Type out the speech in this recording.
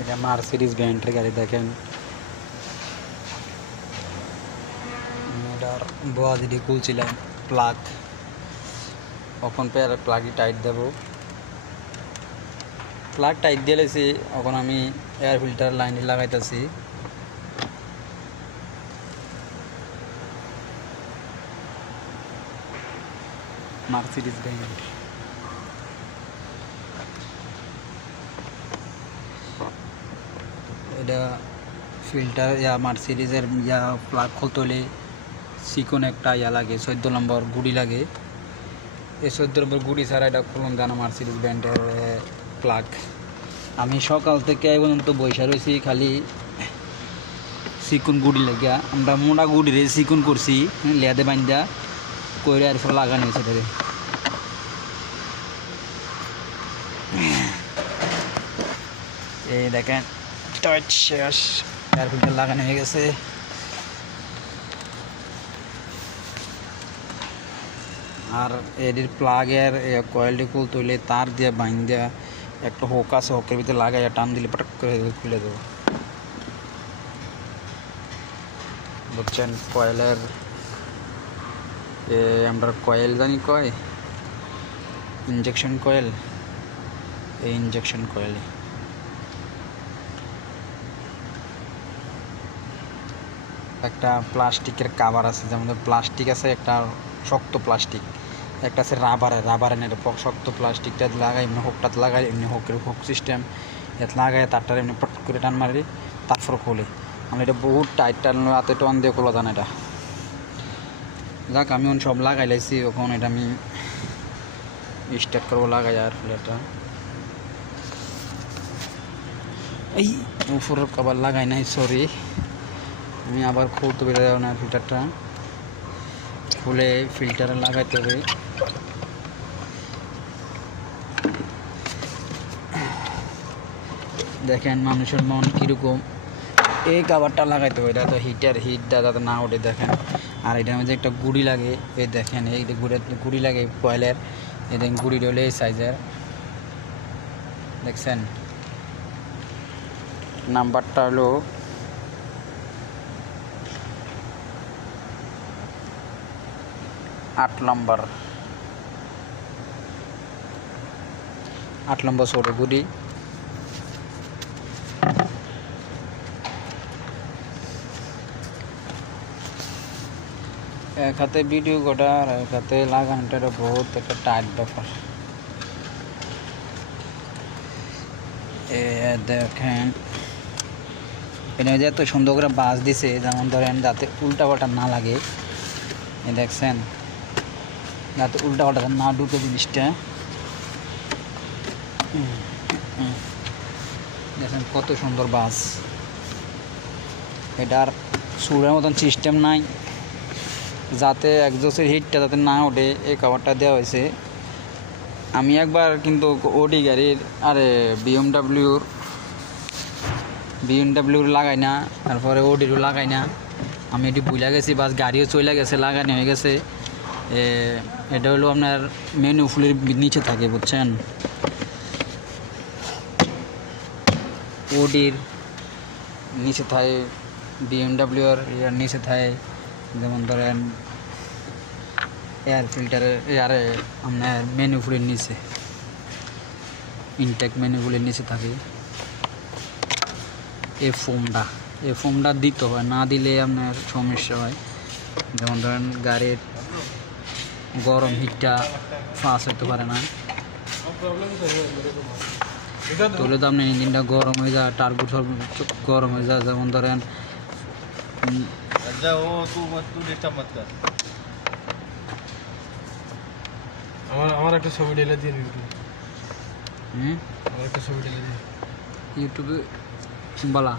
এটা মার্সিডিজ ব্র্যান্ডের গাড়ি দেখেন, এটার বোয়াদি খুলছিলাম প্লাগ, এখন পেয়ারে প্লাগই টাইট দেব। প্লাগ টাইট দিয়ে লেছি, এখন আমি এয়ার ফিল্টার লাইনে লাগাইতেছি। মার্সিডিজ ব্র্যান্ড এটা ফিল্টার মার্সিডিজের প্লাগ খুলতে হলে চিকন একটা লাগে 14 নম্বর গুড়ি লাগে। এই 14 নম্বর গুড়ি ছাড়া এটা খুলুন জানা মার্সিডিজ ব্র্যান্ডের প্লাগ। আমি সকাল থেকে এই পর্যন্ত বৈশা রয়েছি খালি চিকন গুড়ি লাগিয়া। আমরা মোটা গুড়িরে চিকন করছি লেদে বান্ধা কইরে আর লাগানো হয়েছে ধরে। এই দেখেন টাইট শেষ, এয়ার ফিল্টার লাগানো হয়ে গেছে। আর এর প্লাগের কয়েলটি খুলতে হইলে তার দিয়ে বাইন দেওয়া একটা হোক আছে, হোকের ভিতরে লাগাইয়া টান দিলে পটাক করে খুলে দেবো, বুঝছেন। কয়েলের আমরা কয়েল জানি কয় ইনজেকশন কয়েল, এই ইনজেকশন কয়েলে একটা প্লাস্টিকের কাভার আছে, যেমন প্লাস্টিক আছে একটা শক্ত প্লাস্টিক, একটা আছে রাবারের নেট শক্ত প্লাস্টিকটা লাগাই এমনি হোকটা লাগাই, এমনি হোকের হোক সিস্টেম এত লাগাই তারটা এমনি পট করে টান মারি তারপর খোলে। আমি এটা বহুত টাইট টানলো, হাতে টন দিয়ে খোলা জান এটা। যাক আমি সব লাগাই লাইছি, এখন এটা আমি স্টার্ট করবো লাগাই আর ফিল্টারটা। এই উপরের কভার লাগাই নাই, সরি, আমি আবার খুলতে বেরো যাবো না। ফিল্টারটা খুলে ফিল্টারে লাগাইতে হবে। দেখেন মানুষের মন কীরকম, এই কাভারটা লাগাইতে হবে, এটা তো হিটটা যাতে না ওঠে দেখেন। আর এটার মধ্যে একটা গুড়ি লাগে, এই দেখেন এই গুড়ি লাগে কয়েলের, এই দেখেন গুড়িটা হলে এই সাইজের, দেখছেন। নাম্বারটা হলো 8 নম্বর ছোটো গুড়ি। এক হাতে ভিডিও করা আর এক হাতে লাগানোটা বহুত একটা টাইট ব্যাপার। দেখেন এটা যে এত সুন্দর করে বাস দিছে, যেমন ধরেন যাতে উল্টা পাল্টা না লাগে, দেখছেন, যাতে উল্টা পাল্টা না ঢুকে জিনিসটা। দেখেন কত সুন্দর বাস, এটার সুরের মতন সিস্টেম নাই, যাতে একজোসের হিটটা যাতে না ওঠে এই কভারটা দেওয়া হয়েছে। আমি একবার কিন্তু ওডি গাড়ির আরে বিএমডাব্লিউর লাগাই না, তারপরে ওডিরও লাগাই না, আমি এটি ভুলে গেছি, বাস গাড়িও চলে গেছে, লাগানো হয়ে গেছে। এটা হলো আপনার মেনু ফুলের নিচে থাকে, বুঝছেন। ওডির নিচে থাকে, বিএমডাব্লিউর এর নিচে থাকে, যেমন ধরেন এয়ার ফিল্টারের এয়ারে আপনার মেনু ফুলের নিচে, ইনটেক মেনু ফুলের নিচে থাকে এই ফোমটা দিতে হয়, না দিলে আপনার সমস্যা হয়। যেমন ধরেন গাড়ির গরম হিটটা ফাঁস হতে পারে না, তাহলে তো আপনার ইঞ্জিনটা গরম হয়ে যায়, টার্বো গরম হয়ে যায়। যেমন ধরেন আমার একটা ছবি ঢেলে দিয়ে আমার একটা ছবি ঢেলে দিয়ে ইউটিউবে বলা